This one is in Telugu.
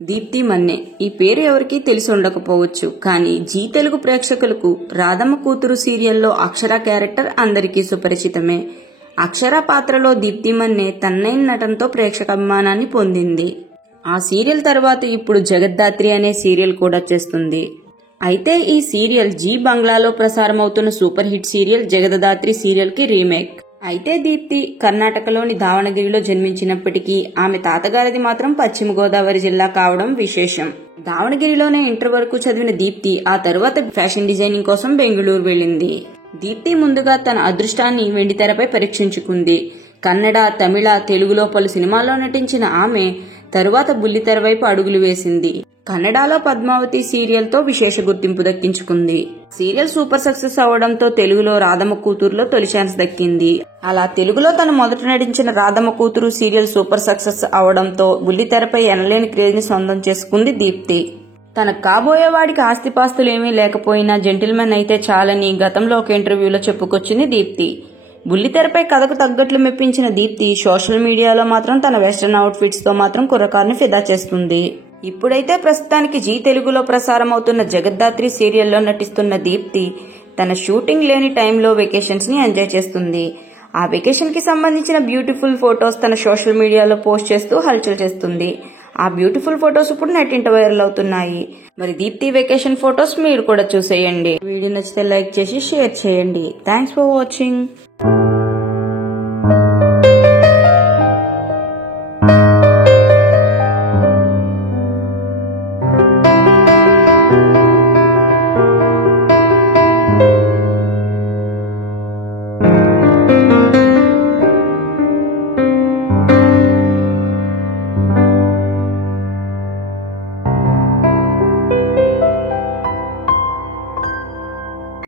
దీప్తి మన్నే ఈ పేరు ఎవరికీ తెలిసి ఉండకపోవచ్చు, కానీ జీ తెలుగు ప్రేక్షకులకు రాధమ్మ కూతురు సీరియల్లో అక్షర క్యారెక్టర్ అందరికీ సుపరిచితమే. అక్షర పాత్రలో దీప్తి మన్నే తన్నైన నటనతో ప్రేక్షక అభిమానాన్ని పొందింది. ఆ సీరియల్ తర్వాత ఇప్పుడు జగద్ధాత్రి అనే సీరియల్ కూడా చేస్తుంది. అయితే ఈ సీరియల్ జీ బంగ్లాలో ప్రసారమవుతున్న super hit serial Jagadhatri serial కి రీమేక్. అయితే దీప్తి కర్ణాటకలోని దావణగిరిలో జన్మించినప్పటికీ ఆమె తాతగారిది మాత్రం పశ్చిమ గోదావరి జిల్లా కావడం విశేషం. దావణగిరిలోనే ఇంటర్ వరకు చదివిన దీప్తి ఆ తరువాత ఫ్యాషన్ డిజైనింగ్ కోసం బెంగళూరు వెళ్ళింది. దీప్తి ముందుగా తన అదృష్టాన్ని వెండితెరపై పరీక్షించుకుంది. కన్నడ, తమిళ, తెలుగులో పలు సినిమాల్లో నటించిన ఆమె తరువాత బుల్లితెర వైపు అడుగులు వేసింది. కన్నడలో పద్మావతి సీరియల్ తో విశేష గుర్తింపు దక్కించుకుంది. సీరియల్ సూపర్ సక్సెస్ అవడంతో తెలుగులో రాధమ్మ కూతురులో తొలి ఛాన్స్ దక్కింది. అలా తెలుగులో తను మొదట నటించిన రాధమ్మ కూతురు సీరియల్ సూపర్ సక్సెస్ అవడంతో బుల్లితెరపై ఎనలేని క్రేజ్ ని సొంతం చేసుకుంది దీప్తి. తనకు కాబోయేవాడికి ఆస్తిపాస్తులు ఏమీ లేకపోయినా జెంటిల్మెన్ అయితే చాలని గతంలో ఒక ఇంటర్వ్యూలో చెప్పుకొచ్చింది దీప్తి. బుల్లితెరపై కథకు తగ్గట్లు మెప్పించిన దీప్తి సోషల్ మీడియాలో మాత్రం తన వెస్టర్న్ అవుట్ ఫిట్స్ తో మాత్రం కుర్రకారుని ఫిదా చేస్తుంది. ఇప్పుడైతే ప్రస్తుతానికి జీ తెలుగులో ప్రసారం అవుతున్న జగద్ధాత్రి సీరియల్లో నటిస్తున్న దీప్తి తన షూటింగ్ లేని టైంలో వెకేషన్స్ ని ఎంజాయ్ చేస్తుంది. ఆ వెకేషన్ కి సంబంధించిన బ్యూటిఫుల్ ఫొటోస్ తన సోషల్ మీడియాలో పోస్ట్ చేస్తూ హల్చల్ చేస్తుంది. ఆ బ్యూటిఫుల్ ఫొటోస్ ఇప్పుడు నెట్టింట వైరల్ అవుతున్నాయి. మరి దీప్తి వెకేషన్ ఫొటోస్ మీరు కూడా చూసేయండి. వీడియో నచ్చితే లైక్ చేసి షేర్ చేయండి. Thanks for watching.